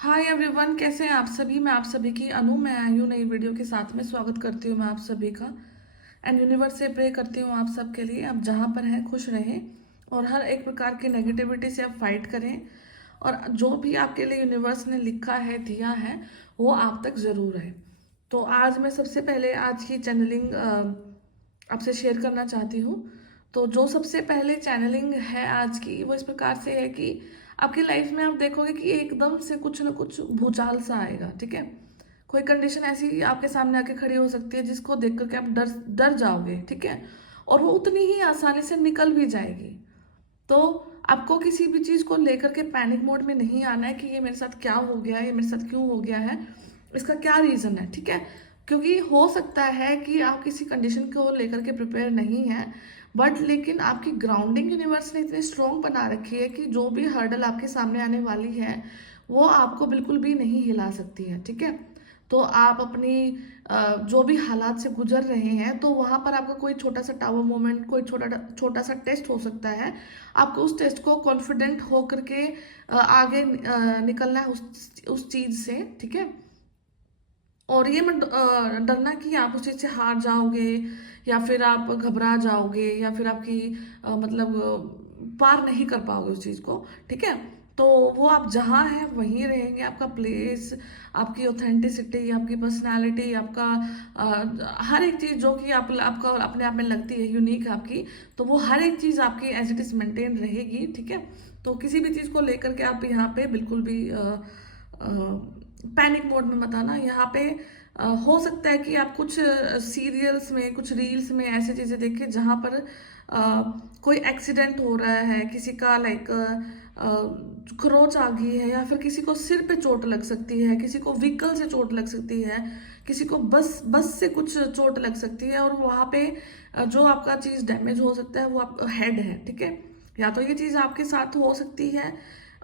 Hi everyone, कैसे हैं आप सभी। मैं आप सभी की अनु मैं आई हूँ नई वीडियो के साथ में। स्वागत करती हूँ मैं आप सभी का। एंड यूनिवर्स से प्रे करती हूँ आप सब के लिए, आप जहाँ पर हैं खुश रहें और हर एक प्रकार की नेगेटिविटी से आप फाइट करें। और जो भी आपके लिए यूनिवर्स ने लिखा है, दिया है, वो आप तक ज़रूर है। तो आज मैं सबसे पहले आज की चैनलिंग आपसे शेयर करना चाहती हूँ। तो जो सबसे पहले चैनलिंग है आज की, वो इस प्रकार से है कि आपकी लाइफ में आप देखोगे कि एकदम से कुछ ना कुछ भूचाल सा आएगा। ठीक है, कोई कंडीशन ऐसी आपके सामने आके खड़ी हो सकती है जिसको देख करके आप डर डर जाओगे। ठीक है, और वो उतनी ही आसानी से निकल भी जाएगी। तो आपको किसी भी चीज़ को लेकर के पैनिक मोड में नहीं आना है कि ये मेरे साथ क्या हो गया है, ये मेरे साथ क्यों हो गया है, इसका क्या रीज़न है। ठीक है, क्योंकि हो सकता है कि आप किसी कंडीशन को लेकर के प्रिपेयर नहीं हैं, बट लेकिन आपकी ग्राउंडिंग यूनिवर्स ने इतनी स्ट्रॉन्ग बना रखी है कि जो भी हर्डल आपके सामने आने वाली है वो आपको बिल्कुल भी नहीं हिला सकती है। ठीक है, तो आप अपनी जो भी हालात से गुजर रहे हैं, तो वहाँ पर आपका कोई छोटा सा टावर मोमेंट, कोई छोटा छोटा सा टेस्ट हो सकता है। आपको उस टेस्ट को कॉन्फिडेंट हो करके आगे निकलना है उस चीज़ से। ठीक है, और ये मत डरना कि आप उस चीज़ से हार जाओगे या फिर आप घबरा जाओगे या फिर आपकी मतलब पार नहीं कर पाओगे उस चीज़ को। ठीक है, तो वो आप जहाँ हैं वहीं रहेंगे। आपका प्लेस, आपकी ऑथेंटिसिटी, आपकी पर्सनालिटी, आपका हर एक चीज़ जो कि आपका अपने आप में लगती है यूनिक आपकी, तो वो हर एक चीज़ आपकी एज इट इज़ मेंटेन रहेगी। ठीक है, तो किसी भी चीज़ को लेकर के आप यहाँ पे बिल्कुल भी पैनिक मोड में मत आना। यहाँ पे हो सकता है कि आप कुछ सीरियल्स में, कुछ रील्स में ऐसी चीज़ें देखें जहाँ पर कोई एक्सीडेंट हो रहा है, किसी का लाइक खरोच आ गई है, या फिर किसी को सिर पे चोट लग सकती है, किसी को व्हीकल से चोट लग सकती है, किसी को बस बस से कुछ चोट लग सकती है। और वहाँ पे जो आपका चीज़ डैमेज हो सकता है वो आप हेड है। ठीक है, या तो ये चीज़ आपके साथ हो सकती है,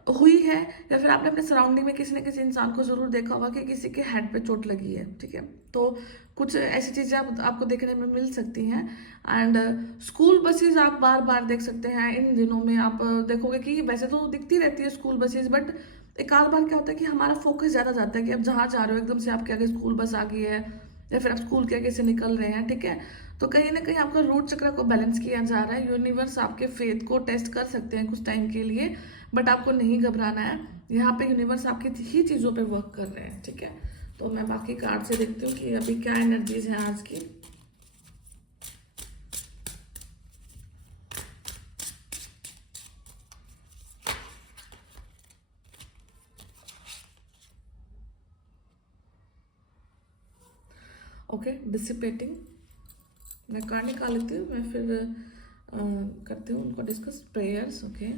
हुई है, या फिर आपने अपने सराउंडिंग में किसी न किसी इंसान को जरूर देखा होगा कि किसी के हेड पे चोट लगी है। ठीक है, तो कुछ ऐसी चीजें आपको देखने में मिल सकती हैं। एंड स्कूल बसेस आप बार बार देख सकते हैं इन दिनों में। आप देखोगे कि वैसे तो दिखती रहती है स्कूल बसेस, बट एक आध बार क्या होता है कि हमारा फोकस ज्यादा जाता है कि अब जहाँ जा रहे हो एकदम से आपके आगे स्कूल बस आ गई है, या फिर आप स्कूल के आगे से निकल रहे हैं। ठीक है, तो कहीं ना कहीं आपका रूट चक्र को बैलेंस किया जा रहा है। यूनिवर्स आपके फेथ को टेस्ट कर सकते हैं कुछ टाइम के लिए, बट आपको नहीं घबराना है। यहाँ पे यूनिवर्स आपकी ही चीज़ों पे वर्क कर रहे हैं। ठीक है, तो मैं बाकी कार्ड से देखती हूँ कि अभी क्या एनर्जीज है आज की। Okay, dissipating. मैं कार्ड निकाल लेती हूँ, मैं फिर करती हूँ उनको discuss. Prayers, okay.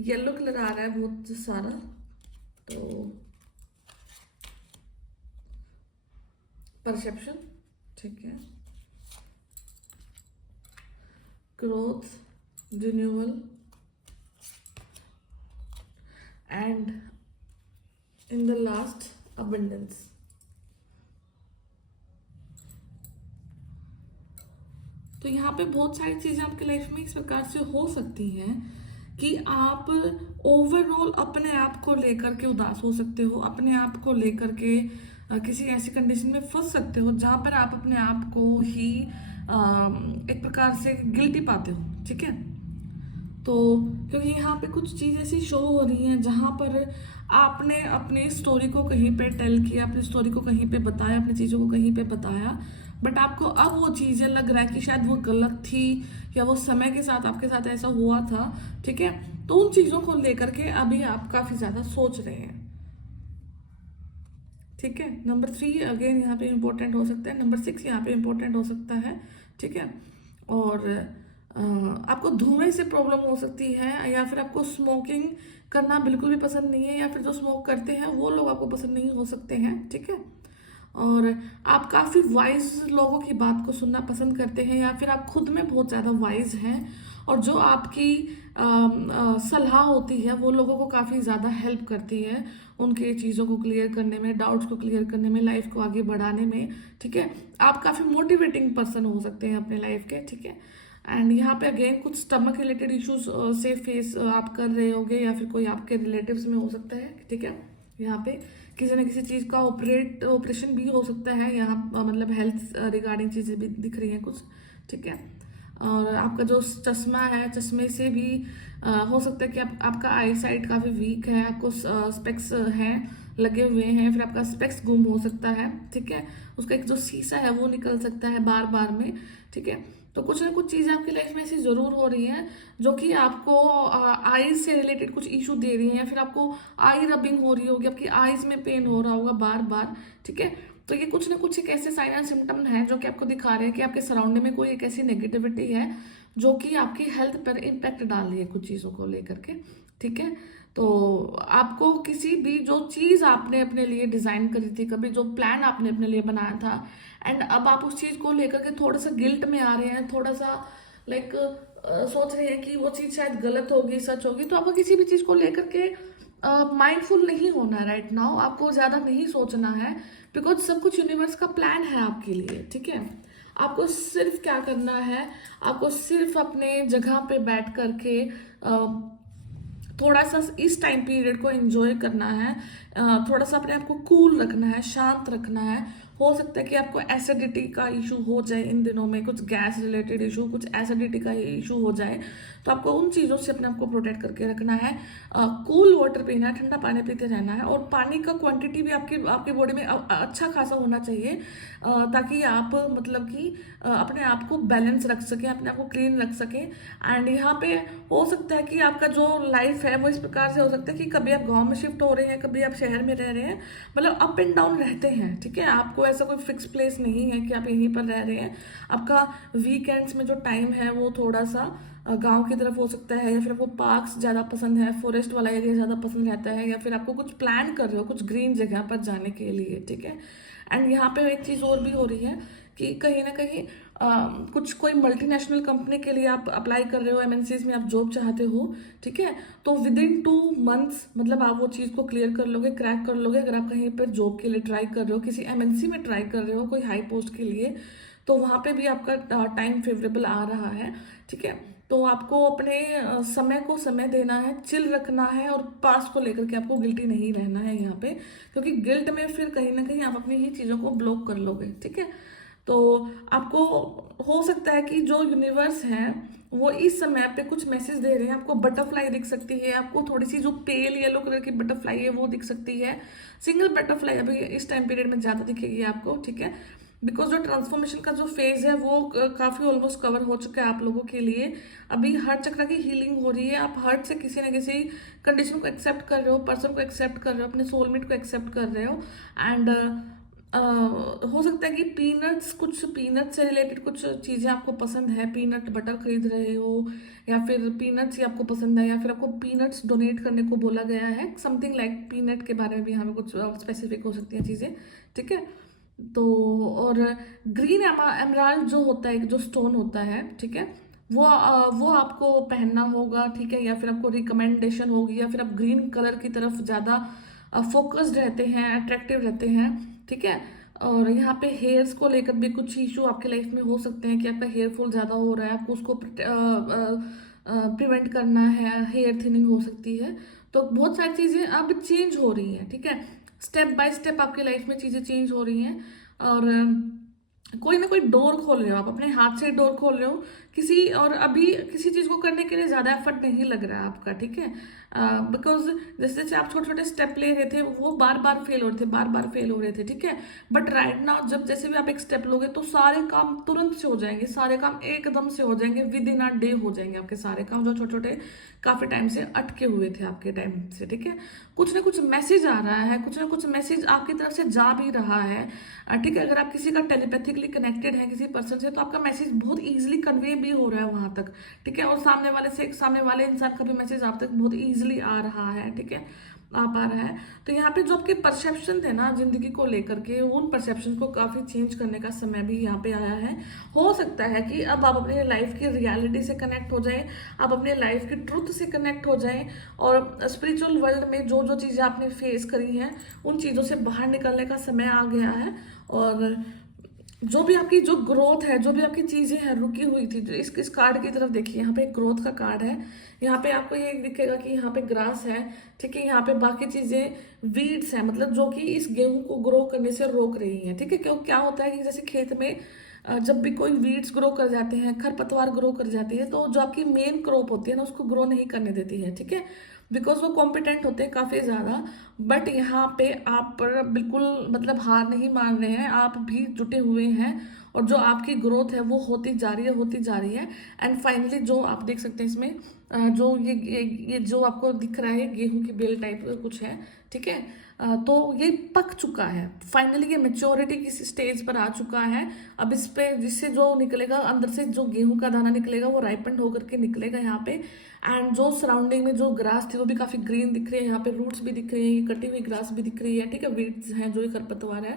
Yellow colour आ रहा है बहुत सारा, तो परसेप्शन। ठीक है, growth, renewal and in the last abundance. तो यहाँ पे बहुत सारी चीज़ें आपकी लाइफ में इस प्रकार से हो सकती हैं कि आप ओवरऑल अपने आप को लेकर के उदास हो सकते हो, अपने आप को लेकर के किसी ऐसी कंडीशन में फंस सकते हो जहाँ पर आप अपने आप को ही एक प्रकार से गिल्टी पाते हो। ठीक है, तो क्योंकि यहाँ पे कुछ चीज़ ऐसी शो हो रही हैं जहाँ पर आपने अपनी स्टोरी को कहीं पे टेल किया, अपनी स्टोरी को कहीं पे बताया, अपनी चीज़ों को कहीं पे बताया, बट आपको अब वो चीज़ें लग रहा है कि शायद वो गलत थी, या वो समय के साथ आपके साथ ऐसा हुआ था। ठीक है, तो उन चीज़ों को लेकर के अभी आप काफ़ी ज़्यादा सोच रहे हैं। ठीक है, नंबर 3 अगेन यहाँ पे इम्पोर्टेंट हो सकता है, नंबर 6 यहाँ पे इम्पोर्टेंट हो सकता है। ठीक है, और आपको धुएं से प्रॉब्लम हो सकती है, या फिर आपको स्मोकिंग करना बिल्कुल भी पसंद नहीं है, या फिर जो स्मोक करते हैं वो लोग आपको पसंद नहीं हो सकते हैं। ठीक है, और आप काफ़ी वाइज लोगों की बात को सुनना पसंद करते हैं, या फिर आप खुद में बहुत ज़्यादा वाइज हैं, और जो आपकी सलाह होती है वो लोगों को काफ़ी ज़्यादा हेल्प करती है उनके चीज़ों को क्लियर करने में, डाउट्स को क्लियर करने में, लाइफ को आगे बढ़ाने में। ठीक है, आप काफ़ी मोटिवेटिंग पर्सन हो सकते हैं अपने लाइफ के। ठीक है, एंड यहाँ पे अगेन कुछ स्टमक रिलेटेड इश्यूज से फेस आप कर रहे होगे, या फिर कोई आपके रिलेटिव्स में हो सकता है। ठीक है, यहाँ पे किसी न किसी चीज़ का ऑपरेशन भी हो सकता है यहाँ, मतलब हेल्थ रिगार्डिंग चीज़ें भी दिख रही हैं कुछ, ठीक है। और आपका जो चश्मा है, चश्मे से भी हो सकता है कि आपका आई साइट काफ़ी वीक है, आपको स्पेक्स हैं लगे हुए हैं, फिर आपका स्पेक्स गुम हो सकता है, ठीक है। उसका एक जो शीशा है वो निकल सकता है बार बार में, ठीक है। तो कुछ ना कुछ चीज़ें आपकी लाइफ में ऐसी ज़रूर हो रही हैं जो कि आपको आईज से रिलेटेड कुछ इशू दे रही हैं, फिर आपको आई रबिंग हो रही होगी, आपकी आईज में पेन हो रहा होगा बार बार, ठीक है। तो ये कुछ ना कुछ एक ऐसे साइन एंड सिम्टम है जो कि आपको दिखा रहे हैं कि आपके सराउंडिंग में कोई एक ऐसी नेगेटिविटी है जो कि आपकी हेल्थ पर इम्पैक्ट डाल रही है कुछ चीज़ों को लेकर के, ठीक है। तो आपको किसी भी जो चीज़ आपने अपने लिए डिज़ाइन करी थी, कभी जो प्लान आपने अपने लिए बनाया था, एंड अब आप उस चीज़ को लेकर के थोड़ा सा गिल्ट में आ रहे हैं, थोड़ा सा लाइक सोच रहे हैं कि वो चीज़ शायद गलत होगी, सच होगी, तो आपको किसी भी चीज़ को लेकर के माइंडफुल नहीं होना है राइट नाउ, आपको ज़्यादा नहीं सोचना है, बिकॉज सब कुछ यूनिवर्स का प्लान है आपके लिए, ठीक है। आपको सिर्फ क्या करना है, आपको सिर्फ अपने जगह पे बैठ करके थोड़ा सा इस टाइम पीरियड को एंजॉय करना है, थोड़ा सा अपने आप को कूल रखना है, शांत रखना है। हो सकता है कि आपको एसिडिटी का इशू हो जाए इन दिनों में, कुछ गैस रिलेटेड इशू, कुछ एसिडिटी का इशू हो जाए, तो आपको उन चीज़ों से अपने आप को प्रोटेक्ट करके रखना है। कूल वाटर पीना है, ठंडा पानी पीते रहना है, और पानी का क्वांटिटी भी आपकी आपकी बॉडी में अच्छा खासा होना चाहिए, ताकि आप मतलब कि अपने आप को बैलेंस रख सकें, अपने आप को क्लीन रख सकें। एंड यहाँ पे हो सकता है कि आपका जो लाइफ है वो इस प्रकार से हो सकता है कि कभी आप गांव में शिफ्ट हो रहे हैं, कभी आप शहर में रह रहे हैं, मतलब अप एंड डाउन रहते हैं, ठीक है। आपको ऐसा कोई फिक्स प्लेस नहीं है कि आप यहीं पर रह रहे हैं। आपका वीकेंड्स में जो टाइम है वो थोड़ा सा गांव की तरफ हो सकता है, या फिर आपको पार्क्स ज़्यादा पसंद है, फॉरेस्ट वाला एरिया ज़्यादा पसंद रहता है, या फिर आपको कुछ प्लान कर रहे हो कुछ ग्रीन जगह पर जाने के लिए, ठीक है। एंड यहाँ पे एक चीज़ और भी हो रही है कि कहीं ना कहीं कुछ कोई मल्टीनेशनल कंपनी के लिए आप अप्लाई कर रहे हो, एमएनसीज में आप जॉब चाहते हो, ठीक है। तो विद इन 2 मंथ्स मतलब आप वो चीज़ को क्लियर कर लोगे, क्रैक कर लोगे। अगर आप कहीं पर जॉब के लिए ट्राई कर रहे हो, किसी एमएनसी में ट्राई कर रहे हो कोई हाई पोस्ट के लिए, तो वहाँ पे भी आपका टाइम फेवरेबल आ रहा है, ठीक है। तो आपको अपने समय को समय देना है, चिल रखना है, और पास्ट को लेकर के आपको गिल्टी नहीं रहना है यहाँ पे, क्योंकि गिल्ट में फिर कहीं ना कहीं आप अपनी ही चीज़ों को ब्लॉक कर लोगे, ठीक है। तो आपको हो सकता है कि जो यूनिवर्स है वो इस समय पे कुछ मैसेज दे रहे हैं। आपको बटरफ्लाई दिख सकती है, आपको थोड़ी सी जो पेल येलो कलर की बटरफ्लाई है वो दिख सकती है। सिंगल बटरफ्लाई अभी इस टाइम पीरियड में ज़्यादा दिखेगी आपको, ठीक है। बिकॉज जो ट्रांसफॉर्मेशन का जो फेज है वो काफ़ी ऑलमोस्ट कवर हो चुका है आप लोगों के लिए। अभी हर चक्र की हीलिंग हो रही है, आप हर्ट से किसी न किसी कंडीशन को एक्सेप्ट कर रहे हो, पर्सन को एक्सेप्ट कर रहे हो, अपने सोलमेट को एक्सेप्ट कर रहे हो। एंड हो सकता है कि कुछ पीनट से रिलेटेड कुछ चीज़ें आपको पसंद है, पीनट बटर खरीद रहे हो, या फिर पीनट्स ही आपको पसंद है, या फिर आपको पीनट्स डोनेट करने को बोला गया है, समथिंग लाइक पीनट के बारे में भी हमें कुछ स्पेसिफिक हो सकती हैं चीज़ें, ठीक है। तो और ग्रीन एमराल्ड जो होता है, जो स्टोन होता है, ठीक है, वो आपको पहनना होगा, ठीक है। या फिर आपको रिकमेंडेशन होगी, या फिर आप ग्रीन कलर की तरफ ज़्यादा फोकस्ड रहते हैं, अट्रैक्टिव रहते हैं, ठीक है। और यहाँ पे हेयर्स को लेकर भी कुछ इशू आपके लाइफ में हो सकते हैं कि आपका हेयर फॉल ज़्यादा हो रहा है, आपको उसको प्रिवेंट करना है, हेयर थिनिंग हो सकती है। तो बहुत सारी चीज़ें अब चेंज हो रही हैं, ठीक है। स्टेप बाय स्टेप आपकी लाइफ में चीज़ें चेंज हो रही हैं, और कोई ना कोई डोर खोल रहे हो आप, अपने हाथ से डोर खोल रहे हो किसी, और अभी किसी चीज़ को करने के लिए ज़्यादा एफर्ट नहीं लग रहा है आपका, ठीक है। बिकॉज जैसे जैसे आप छोटे छोटे स्टेप ले रहे थे वो बार बार फेल हो रहे थे, बार बार फेल हो रहे थे, ठीक है। बट राइट नाउ जब जैसे भी आप एक स्टेप लोगे तो सारे काम तुरंत से हो जाएंगे, सारे काम एकदम से हो जाएंगे, विद इन अ डे हो जाएंगे आपके सारे काम जो छोटे छोटे काफ़ी टाइम से अटके हुए थे आपके टाइम से, ठीक है। कुछ ना कुछ मैसेज आ रहा है, कुछ ना कुछ मैसेज आपकी तरफ से जा भी रहा है, ठीक है। अगर आप किसी का टेलीपैथिकली कनेक्टेड है किसी पर्सन से, तो आपका मैसेज बहुत ईजिली कन्वे भी हो रहा है वहां तक, ठीक है। और सामने वाले इंसान का भी मैसेज आप तक बहुत ईजिली आ रहा है, ठीक है, आ पा रहा है। तो यहाँ पे जो आपके परसेप्शन थे ना जिंदगी को लेकर के, उन परसेप्शन को काफी चेंज करने का समय भी यहाँ पे आया है। हो सकता है कि अब आप अपने लाइफ की रियलिटी से कनेक्ट हो जाए, आप अपने लाइफ की ट्रुथ से कनेक्ट हो जाए, और स्पिरिचुअल वर्ल्ड में जो जो चीजें आपने फेस करी हैं उन चीजों से बाहर निकलने का समय आ गया है। और जो भी आपकी जो ग्रोथ है, जो भी आपकी चीजें हैं रुकी हुई थी, इस कार्ड की तरफ देखिए, यहाँ पे एक ग्रोथ का कार्ड है। यहाँ पे आपको ये दिखेगा कि यहाँ पे ग्रास है, ठीक है। यहाँ पे बाकी चीजें वीड्स हैं, मतलब जो कि इस गेहूं को ग्रो करने से रोक रही हैं, ठीक है। क्यों, क्या होता है कि जैसे खेत में जब भी कोई वीड्स ग्रो कर जाते हैं, खरपतवार ग्रो कर जाती है, तो जो आपकी मेन क्रॉप होती है ना, उसको ग्रो नहीं करने देती है, ठीक है। बिकॉज वो कॉम्पिटेंट होते हैं काफ़ी ज़्यादा। बट यहाँ पे आप पर बिल्कुल मतलब हार नहीं मान रहे हैं, आप भी जुटे हुए हैं, और जो आपकी ग्रोथ है वो होती जा रही है, होती जा रही है। एंड फाइनली जो आप देख सकते हैं इसमें जो ये जो आपको दिख रहा है गेहूं की बेल टाइप कुछ है, ठीक है। तो ये पक चुका है, फाइनली ये मेच्योरिटी की स्टेज पर आ चुका है। अब इस पे जिससे जो निकलेगा अंदर से, जो गेहूं का दाना निकलेगा वो राइपेंड होकर के निकलेगा यहाँ पे। एंड जो सराउंडिंग में जो ग्रास थी वो भी काफी ग्रीन दिख रही है, यहाँ पे रूट्स भी दिख रही है, कटी हुई ग्रास भी दिख रही है, ठीक है। वीड्स हैं जो ये खरपतवार है,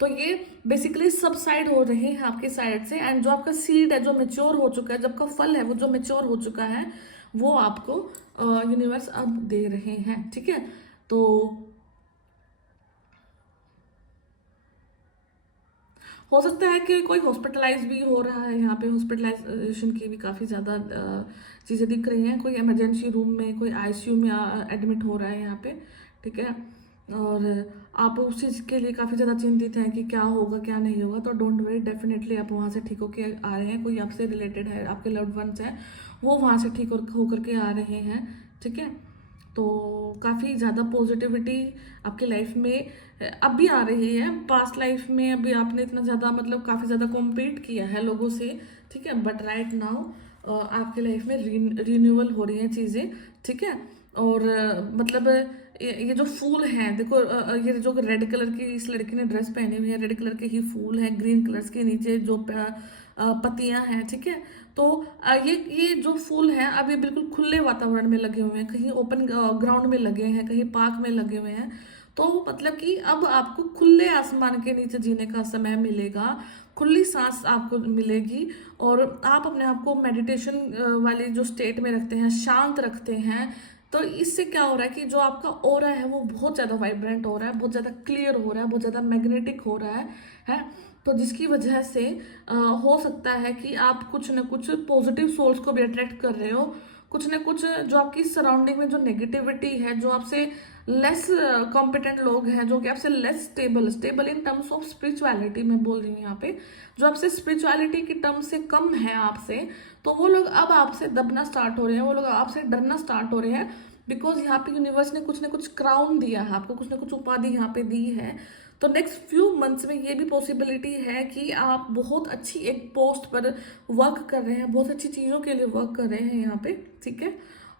तो ये बेसिकली सब साइड हो रहे हैं आपके साइड से। एंड जो आपका सीड है जो मेच्योर हो चुका है, जब का फल है वो जो मेच्योर हो चुका है, वो आपको यूनिवर्स अब दे रहे हैं, ठीक है। तो हो सकता है कि कोई हॉस्पिटलाइज भी हो रहा है, यहाँ पे हॉस्पिटलाइजेशन की भी काफ़ी ज़्यादा चीज़ें दिख रही हैं। कोई इमरजेंसी रूम में, कोई आईसीयू में एडमिट हो रहा है यहाँ पे, ठीक है। और आप उस चीज़ के लिए काफ़ी ज़्यादा चिंतित हैं कि क्या होगा क्या नहीं होगा, तो डोंट वरी, डेफिनेटली आप वहाँ से ठीक होके आ रहे हैं। कोई आपसे रिलेटेड है, आपके लव्ड वंस हैं, वो वहाँ से ठीक होकर के आ रहे हैं, ठीक है। तो काफ़ी ज़्यादा पॉजिटिविटी आपकी लाइफ में अभी आ रही है। पास्ट लाइफ में अभी आपने इतना ज़्यादा मतलब काफ़ी ज़्यादा कॉम्पीट किया है लोगों से, ठीक है। बट राइट नाउ आपकी लाइफ में रिन्यूअल हो रही हैं चीज़ें, ठीक है। और मतलब ये जो फूल हैं देखो, ये जो रेड कलर की इस लड़की ने ड्रेस पहनी हुई है, रेड कलर के ही फूल हैं, ग्रीन कलर्स के नीचे जो पत्तियां हैं, ठीक है। तो ये जो फूल हैं अब ये बिल्कुल खुले वातावरण में लगे हुए हैं, कहीं ओपन ग्राउंड में लगे हैं, कहीं पार्क में लगे हुए हैं। तो मतलब कि अब आपको खुले आसमान के नीचे जीने का समय मिलेगा, खुली सांस आपको मिलेगी, और आप अपने आप को मेडिटेशन वाली जो स्टेट में रखते हैं, शांत रखते हैं। तो इससे क्या हो रहा है कि जो आपका ऑरा है वो बहुत ज़्यादा वाइब्रेंट हो रहा है, बहुत ज़्यादा क्लियर हो रहा है, बहुत ज़्यादा मैग्नेटिक हो रहा है। तो जिसकी वजह से हो सकता है कि आप कुछ न कुछ पॉजिटिव सोल्स को भी अट्रैक्ट कर रहे हो, कुछ न कुछ जो आपकी सराउंडिंग में जो नेगेटिविटी है, जो आपसे लेस कॉम्पिटेंट लोग हैं, जो कि आपसे less stable in terms of spirituality मैं बोल रही हूँ यहाँ पे, जो आपसे स्पिरिचुअलिटी की टर्म से कम है आपसे, तो वो लोग अब आपसे दबना स्टार्ट हो रहे हैं, वो लोग आपसे डरना स्टार्ट हो रहे हैं। बिकॉज यहाँ पे यूनिवर्स ने कुछ ना कुछ क्राउन दिया है आपको, कुछ ना कुछ उपाधि यहाँ पे दी है। तो नेक्स्ट फ्यू मंथ्स में ये भी पॉसिबिलिटी है कि आप बहुत अच्छी एक पोस्ट पर वर्क कर रहे हैं, बहुत अच्छी चीज़ों के लिए वर्क कर रहे हैं यहाँ पे, ठीक है।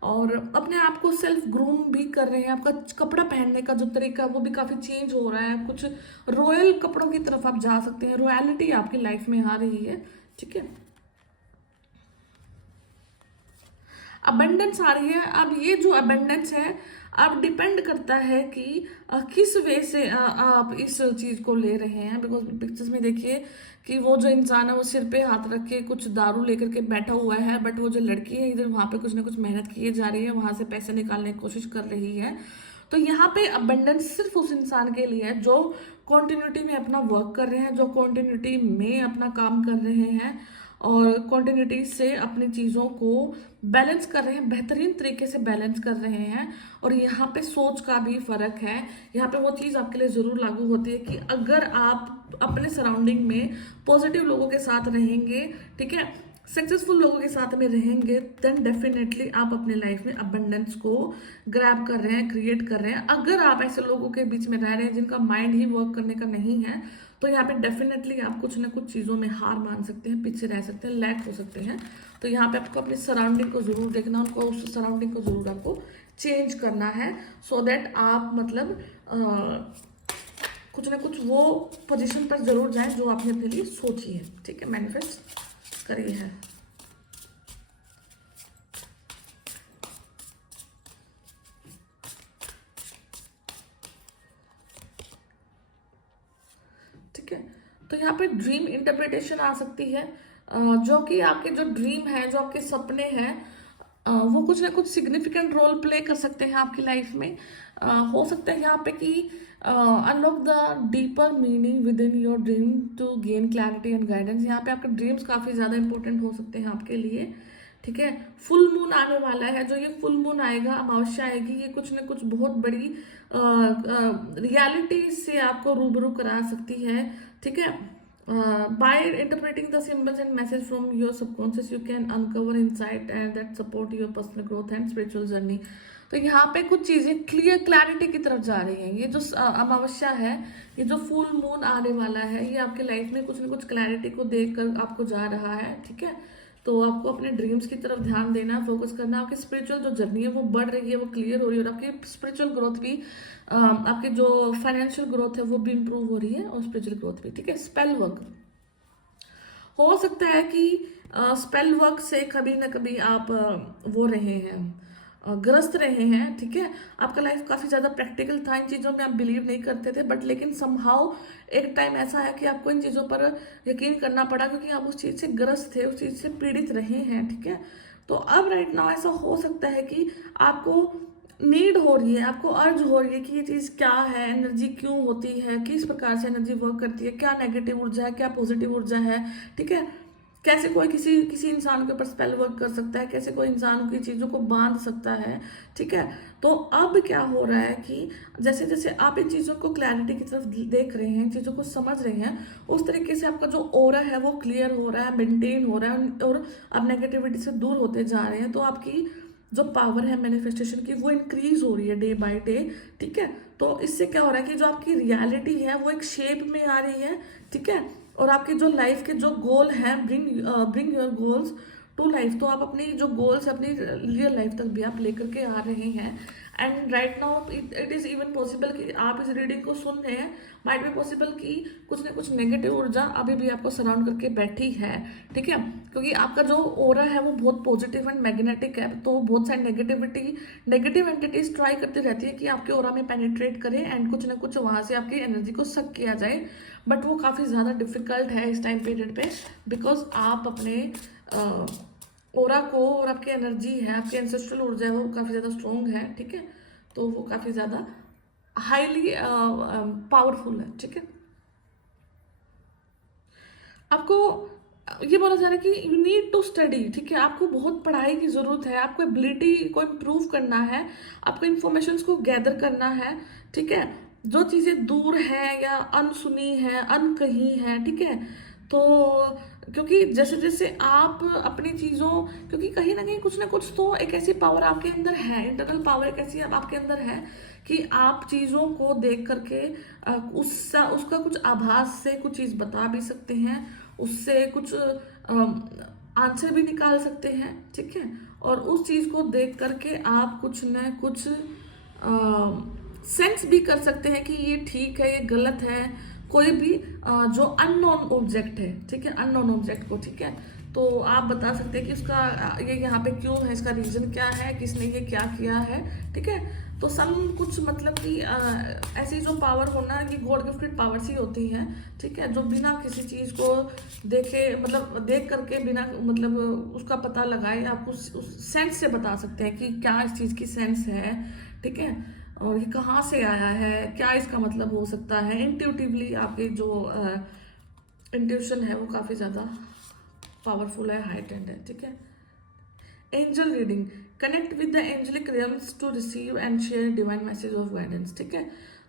और अपने आप को सेल्फ ग्रूम भी कर रहे हैं, आपका कपड़ा पहनने का जो तरीका वो भी काफ़ी चेंज हो रहा है, कुछ रॉयल कपड़ों की तरफ आप जा सकते हैं, रॉयलिटी आपकी लाइफ में आ रही है, ठीक है। अबंडेंस आ रही है। अब ये जो अबंडेंस है अब डिपेंड करता है कि किस वे से आप इस चीज को ले रहे हैं। बिकॉज पिक्चर्स में देखिए कि वो जो इंसान है वो सिर पे हाथ रख के कुछ दारू लेकर के बैठा हुआ है, बट वो जो लड़की है इधर वहां पे कुछ ना कुछ मेहनत किए जा रही है, वहां से पैसे निकालने की कोशिश कर रही है। तो यहाँ पे अबंडेंस सिर्फ उस इंसान के लिए है जो कॉन्टिन्यूटी में अपना वर्क कर रहे हैं, जो कॉन्टिन्यूटी में अपना काम कर रहे हैं, और कॉन्टिन्यूटी से अपनी चीज़ों को बैलेंस कर रहे हैं, बेहतरीन तरीके से बैलेंस कर रहे हैं। और यहाँ पे सोच का भी फर्क है। यहाँ पे वो चीज़ आपके लिए ज़रूर लागू होती है कि अगर आप अपने सराउंडिंग में पॉजिटिव लोगों के साथ रहेंगे, ठीक है, सक्सेसफुल लोगों के साथ में रहेंगे, देन डेफिनेटली आप अपने लाइफ में अबंडेंस को ग्रैब कर रहे हैं, क्रिएट कर रहे हैं। अगर आप ऐसे लोगों के बीच में रह रहे हैं जिनका माइंड ही वर्क करने का नहीं है, तो यहाँ पे डेफिनेटली आप कुछ ना कुछ चीज़ों में हार मान सकते हैं, पीछे रह सकते हैं, लैक हो सकते हैं। तो यहाँ पे आपको अपनी सराउंडिंग को जरूर देखना, उनको उस सराउंडिंग को जरूर आपको चेंज करना है, सो दैट आप मतलब कुछ ना कुछ वो पोजीशन पर जरूर जाएं जो आपने अपने लिए सोची है, ठीक है, मैनिफेस्ट करिए है। ठीक है, तो यहाँ पे ड्रीम इंटरप्रिटेशन आ सकती है, जो कि आपके जो ड्रीम है, जो आपके सपने हैं, वो कुछ ना कुछ सिग्निफिकेंट रोल प्ले कर सकते हैं आपकी लाइफ में। हो सकता है यहाँ पे कि unlock the deeper meaning within your dream to gain clarity and guidance. यहाँ पे आपके ड्रीम्स काफ़ी ज़्यादा इंपॉर्टेंट हो सकते हैं आपके लिए, ठीक है। फुल मून आने वाला है, जो ये फुल मून आएगा, अमावस्या आएगी, ये कुछ न कुछ बहुत बड़ी रियलिटी से आपको रूबरू करा सकती है, ठीक है। By interpreting the symbols and message from your subconscious, you can uncover insight and that support your personal growth and spiritual journey। तो यहाँ पे कुछ चीजें क्लैरिटी की तरफ जा रही हैं। ये जो अमावस्या है, ये जो फुल मून आने वाला है, ये आपके लाइफ में कुछ न कुछ क्लैरिटी को देख कर आपको जा रहा है, ठीक है। तो आपको अपने ड्रीम्स की तरफ ध्यान देना, फोकस करना। आपकी स्पिरिचुअल जो जर्नी है वो बढ़ रही है, वो क्लियर हो रही है, और आपकी स्पिरिचुअल ग्रोथ भी, आपकी जो फाइनेंशियल ग्रोथ है वो भी इंप्रूव हो रही है, और स्पिरिचुअल ग्रोथ भी, ठीक है। स्पेल वर्क हो सकता है कि स्पेल वर्क से कभी ना कभी आप वो रहे हैं, ग्रस्त रहे हैं, ठीक है। आपका लाइफ काफ़ी ज़्यादा प्रैक्टिकल था, इन चीज़ों में आप बिलीव नहीं करते थे, बट लेकिन समहाउ एक टाइम ऐसा है कि आपको इन चीज़ों पर यकीन करना पड़ा, क्योंकि आप उस चीज़ से ग्रस्त थे, उस चीज़ से पीड़ित रहे हैं, ठीक है। तो अब राइट नाउ ऐसा हो सकता है कि आपको नीड हो रही है, आपको अर्ज हो रही है कि ये चीज़ क्या है, एनर्जी क्यों होती है, किस प्रकार से एनर्जी वर्क करती है, क्या नेगेटिव ऊर्जा है, क्या पॉजिटिव ऊर्जा है, ठीक है। कैसे कोई किसी इंसान के ऊपर स्पेल वर्क कर सकता है, कैसे कोई इंसान की चीज़ों को बांध सकता है, ठीक है। तो अब क्या हो रहा है कि जैसे जैसे आप इन चीज़ों को क्लैरिटी की तरफ देख रहे हैं, चीज़ों को समझ रहे हैं, उस तरीके से आपका जो ऑरा है वो क्लियर हो रहा है, मेंटेन हो रहा है, और आप नेगेटिविटी से दूर होते जा रहे हैं। तो आपकी जो पावर है मैनिफेस्टेशन की वो इंक्रीज हो रही है डे बाय डे, ठीक है। तो इससे क्या हो रहा है कि जो आपकी रियलिटी है वो एक शेप में आ रही है, ठीक है। और आपके जो लाइफ के जो गोल हैं, bring your goals to life, तो आप अपनी जो गोल्स अपनी रियल लाइफ तक भी आप लेकर के आ रहे हैं। And right now it is even possible कि आप इस रीडिंग को सुन रहे हैं, माइट बी पॉसिबल कि कुछ ना कुछ नेगेटिव ऊर्जा अभी भी आपको सराउंड करके बैठी है, ठीक है। क्योंकि आपका जो ओरा है वो बहुत पॉजिटिव एंड मैग्नेटिक है, तो बहुत सारी नेगेटिव एंटिटीज ट्राई करती रहती है कि आपके ओरा में पेनिट्रेट करें एंड कुछ ना कुछ वहाँ से आपकी एनर्जी को सक किया जाए, बट वो काफ़ी ज़्यादा डिफिकल्ट है इस टाइम पीरियड पे, बिकॉज आप अपने ओरा को, और आपकी एनर्जी है, आपकी एंसेस्ट्रल ऊर्जा है, वो काफ़ी ज़्यादा स्ट्रॉन्ग है, ठीक है। तो वो काफ़ी ज़्यादा हाईली पावरफुल है, ठीक है। आपको ये बोला जा रहा है कि यू नीड टू स्टडी, ठीक है। आपको बहुत पढ़ाई की ज़रूरत है, आपको एबिलिटी को इम्प्रूव करना है, आपको इन्फॉर्मेशन को गैदर करना है, ठीक है। जो चीज़ें दूर हैं या अनसुनी है, अनकही है, ठीक है। तो क्योंकि जैसे जैसे आप अपनी चीज़ों, क्योंकि कहीं ना कहीं कुछ ना कुछ तो एक ऐसी पावर आपके अंदर है, इंटरनल पावर एक ऐसी आपके अंदर है कि आप चीज़ों को देख करके उसका कुछ आभास से कुछ चीज़ बता भी सकते हैं, उससे कुछ आंसर भी निकाल सकते हैं, ठीक है। और उस चीज़ को देख करके आप कुछ न कुछ सेंस भी कर सकते हैं कि ये ठीक है, ये गलत है, कोई भी जो अननोन ऑब्जेक्ट है, ठीक है, अननोन ऑब्जेक्ट को, ठीक है। तो आप बता सकते हैं कि उसका ये यहाँ पे क्यों है, इसका रीजन क्या है, किसने ये क्या किया है, ठीक है। तो सम कुछ मतलब कि ऐसी जो पावर होना कि गॉड गिफ्टेड पावर्स ही होती हैं, ठीक है, जो बिना किसी चीज़ को देखे, मतलब देख करके बिना मतलब उसका पता लगाए आप उस सेंस से बता सकते हैं कि क्या इस चीज़ की सेंस है, ठीक है, और ये कहाँ से आया है, क्या इसका मतलब हो सकता है। इंट्यूटिवली आपकी जो इंट्यूशन है वो काफ़ी ज़्यादा पावरफुल है, हाई टेंड है, ठीक है। Angel reading, connect with the angelic realms to receive and share divine message of guidance, ठीक है।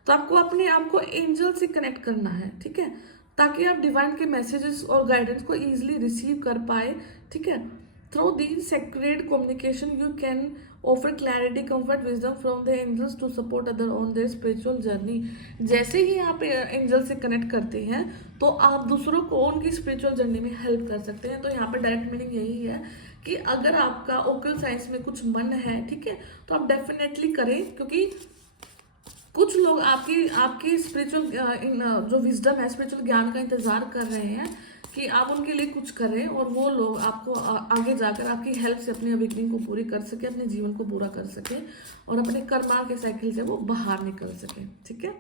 तो आपको अपने आप को एंजल से कनेक्ट करना है, ठीक है, ताकि आप डिवाइन के मैसेजेस और गाइडेंस को ईजिली रिसीव कर पाए, ठीक है। Through the sacred communication you can offer clarity, comfort, wisdom from the angels to support other on their spiritual journey. जैसे ही आप एंजल से कनेक्ट करते हैं तो आप दूसरों को उनकी स्पिरिचुअल जर्नी में हेल्प कर सकते हैं। तो यहाँ पे डायरेक्ट मीनिंग यही है कि अगर आपका ओकल साइंस में कुछ मन है, ठीक है, तो आप डेफिनेटली करें, क्योंकि कुछ लोग आपकी स्पिरिचुअल जो विजडम है, स्पिरिचुअल ज्ञान का इंतजार कर रहे हैं कि आप उनके लिए कुछ करें, और वो लोग आपको आगे जाकर आपकी हेल्प से अपनी अवेकनिंग को पूरी कर सके, अपने जीवन को पूरा कर सके, और अपने कर्मा के साइकिल से वो बाहर निकल सके, ठीक है।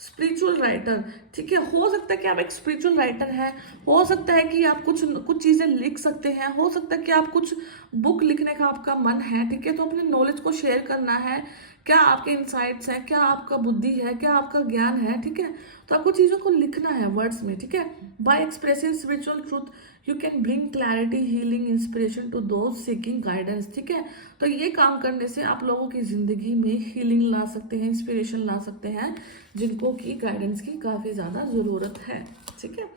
स्पिरिचुअल राइटर, ठीक है, हो सकता है कि आप एक स्पिरिचुअल राइटर हैं, हो सकता है कि आप कुछ चीज़ें लिख सकते हैं, हो सकता है कि आप कुछ बुक लिखने का आपका मन है, ठीक है। तो अपने नॉलेज को शेयर करना है, क्या आपके इंसाइट्स हैं, क्या आपका बुद्धि है, क्या आपका ज्ञान है, ठीक है। तो आपको चीज़ों को लिखना है वर्ड्स में, ठीक है। By expressing spiritual truth you can bring clarity, healing, inspiration to those seeking guidance, ठीक है। तो ये काम करने से आप लोगों की ज़िंदगी में हीलिंग ला सकते हैं, इंस्पिरेशन ला सकते हैं, जिनको की गाइडेंस की काफ़ी ज़्यादा ज़रूरत है, ठीक है।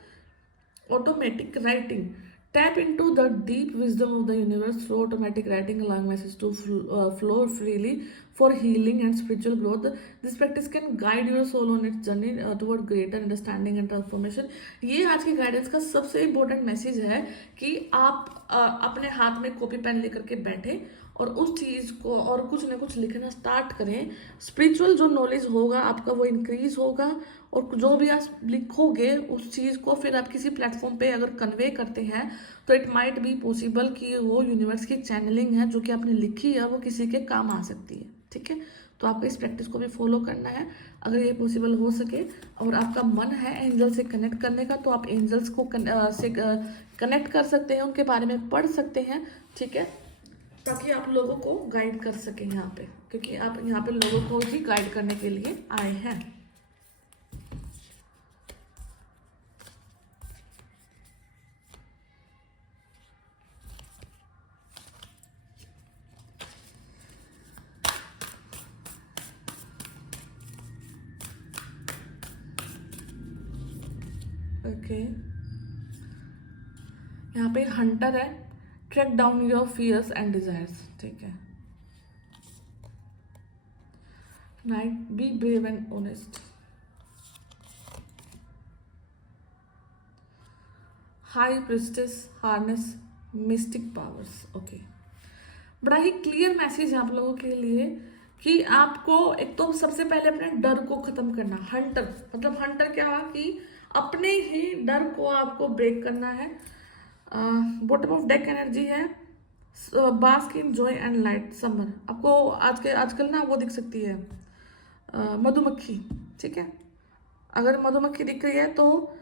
Automatic writing. Tap into the deep wisdom of the universe through automatic writing, allowing messages to flow freely for healing and spiritual growth. This practice can guide your soul on its journey toward greater understanding and transformation. ये आज की guidance का सबसे important message है कि आप अपने हाथ में कॉपी पेन लेकर के बैठे और उस चीज़ को और कुछ ना कुछ लिखना स्टार्ट करें। स्पिरिचुअल जो नॉलेज होगा आपका वो इंक्रीज होगा, और जो भी आप लिखोगे उस चीज़ को फिर आप किसी प्लेटफॉर्म पे अगर कन्वे करते हैं तो इट माइट बी पॉसिबल कि वो यूनिवर्स की चैनलिंग है जो कि आपने लिखी है वो किसी के काम आ सकती है, ठीक है। तो आपको इस प्रैक्टिस को भी फॉलो करना है अगर ये पॉसिबल हो सके। और आपका मन है एंजल से कनेक्ट करने का तो आप एंजल्स को कनेक्ट कर सकते हैं, उनके बारे में पढ़ सकते हैं, ठीक है, ताकि आप लोगों को गाइड कर सकें यहाँ पे, क्योंकि आप यहाँ पे लोगों को ही गाइड करने के लिए आए हैं। ओके, यहाँ पे हंटर है, track down your fears and desires, ठीक है। Knight, be brave and honest. High priestess, harness mystic powers, okay. बड़ा ही क्लियर मैसेज है आप लोगों के लिए कि आपको एक तो सबसे पहले अपने डर को खत्म करना। हंटर मतलब हंटर क्या हुआ कि अपने ही डर को आपको ब्रेक करना है। बॉटम ऑफ डेक एनर्जी है, bask in joy and light, summer. आपको आजकल ना वो दिख सकती है मधुमक्खी, ठीक है। अगर मधुमक्खी दिख रही है तो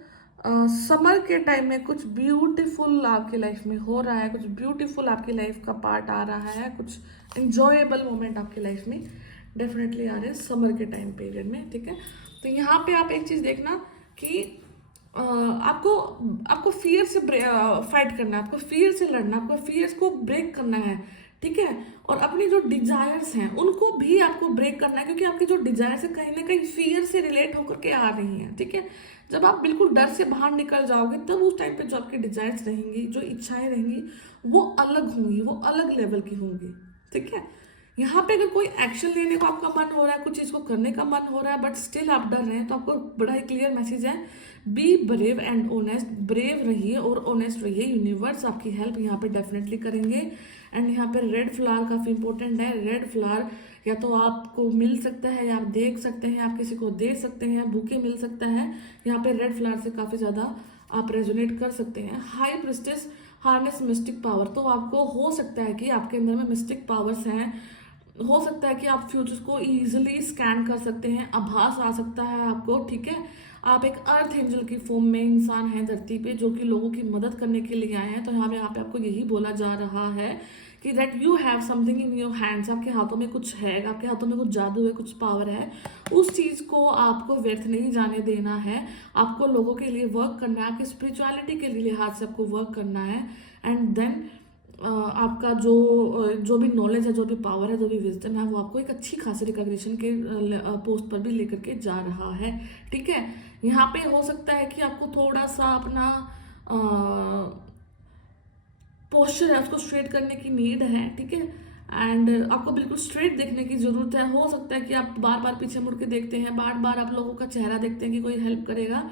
समर के टाइम में कुछ ब्यूटीफुल आपकी लाइफ में हो रहा है, कुछ ब्यूटीफुल आपकी लाइफ का पार्ट आ रहा है, कुछ इंजॉयबल मोमेंट आपकी लाइफ में डेफिनेटली आ रहे हैं समर के टाइम पीरियड में, ठीक है। तो यहाँ पे आप एक चीज़ देखना कि आपको फियर से फाइट करना है, आपको फियर से लड़ना, आपको फियर्स को ब्रेक करना है, ठीक है। और अपनी जो डिजायर्स हैं उनको भी आपको ब्रेक करना है, क्योंकि आपकी जो डिजायर्स है कहीं ना कहीं फियर से रिलेट होकर के आ रही हैं, ठीक है। जब आप बिल्कुल डर से बाहर निकल जाओगे तब उस टाइम पे जो आपकी डिजायर्स रहेंगी, जो इच्छाएं रहेंगी वो अलग होंगी, वो अलग लेवल की होंगी, ठीक है। यहाँ पे अगर कोई एक्शन लेने को आपका मन हो रहा है, कुछ चीज़ को करने का मन हो रहा है बट स्टिल आप डर रहे हैं, तो आपको बड़ा ही क्लियर मैसेज है, B brave and honest. Brave रहिए और ऑनेस्ट रहिए, यूनिवर्स आपकी हेल्प यहाँ पे डेफिनेटली करेंगे। एंड यहाँ पे रेड फ्लावर काफ़ी इंपॉर्टेंट है। रेड फ्लावर या तो आपको मिल सकता है या आप देख सकते हैं, आप किसी को दे सकते हैं, बुके मिल सकता है। यहाँ पे रेड फ्लावर से काफ़ी ज़्यादा आप रेजोनेट कर सकते हैं। High priestess, harness mistake power, तो आपको हो सकता है कि आपके अंदर में मिस्टिक पावर्स हैं, हो सकता है कि आप फ्यूचर्स को इजीली स्कैन कर सकते हैं, आभास आ सकता है आपको, ठीक है। आप एक अर्थ एंजल की फॉर्म में इंसान हैं धरती पे जो कि लोगों की मदद करने के लिए आए हैं। तो यहाँ पे आपको यही बोला जा रहा है कि that you have something in your hands, आपके हाथों में कुछ है, आपके हाथों में कुछ जादू है, कुछ पावर है। उस चीज़ को आपको व्यर्थ नहीं जाने देना है, आपको लोगों के लिए वर्क करना है, आपकी स्पिरिचुअलिटी के लिहाज से आपको वर्क करना है। एंड देन आपका जो भी नॉलेज है, जो भी पावर है, जो भी विजडम है, वो आपको एक अच्छी खासी रिकॉग्निशन के पोस्ट पर भी लेकर के जा रहा है, ठीक है। यहाँ पे हो सकता है कि आपको थोड़ा सा अपना पोस्चर है उसको स्ट्रेट करने की नीड है, ठीक है। एंड आपको बिल्कुल स्ट्रेट देखने की जरूरत है। हो सकता है कि आप बार बार पीछे मुड़ के देखते हैं, बार बार आप लोगों का चेहरा देखते हैं कि कोई हेल्प करेगा,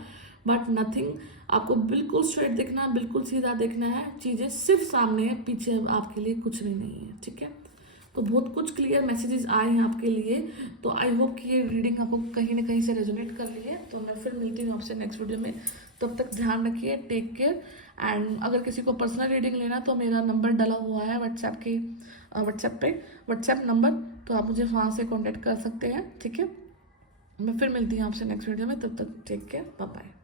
बट नथिंग। आपको बिल्कुल स्ट्रेट देखना, बिल्कुल सीधा देखना है, चीज़ें सिर्फ सामने है, पीछे आपके लिए कुछ भी नहीं है, ठीक है। तो बहुत कुछ क्लियर मैसेजेस आए हैं आपके लिए। तो आई होप कि ये रीडिंग आपको कहीं ना कहीं से रेजोनेट कर रही है। तो मैं फिर मिलती हूँ आपसे नेक्स्ट वीडियो में, तब तक ध्यान रखिए, टेक केयर। एंड अगर किसी को पर्सनल रीडिंग लेना तो मेरा नंबर डला हुआ है व्हाट्सएप नंबर, तो आप मुझे वहाँ से कॉन्टेक्ट कर सकते हैं, ठीक है। मैं फिर मिलती हूँ आपसे नेक्स्ट वीडियो में, तब तक टेक केयर, बाय बाय।